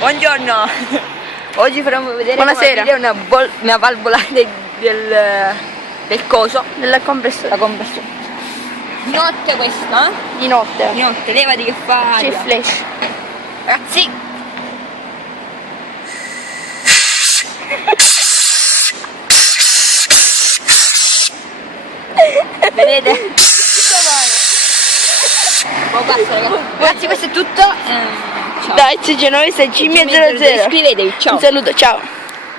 Buongiorno. Oggi faremo vedere Buonasera. una valvola del coso. Della compressore. La compressione. Di notte questa, Di notte. Di notte, levati che fa C'è aria. flash. Ragazzi. Vedete? Oh, basta ragazzi, questo è tutto. Ciao. Dai, c'è Genovese, Jimmy 00. Iscrivetevi, ciao. Un saluto, ciao.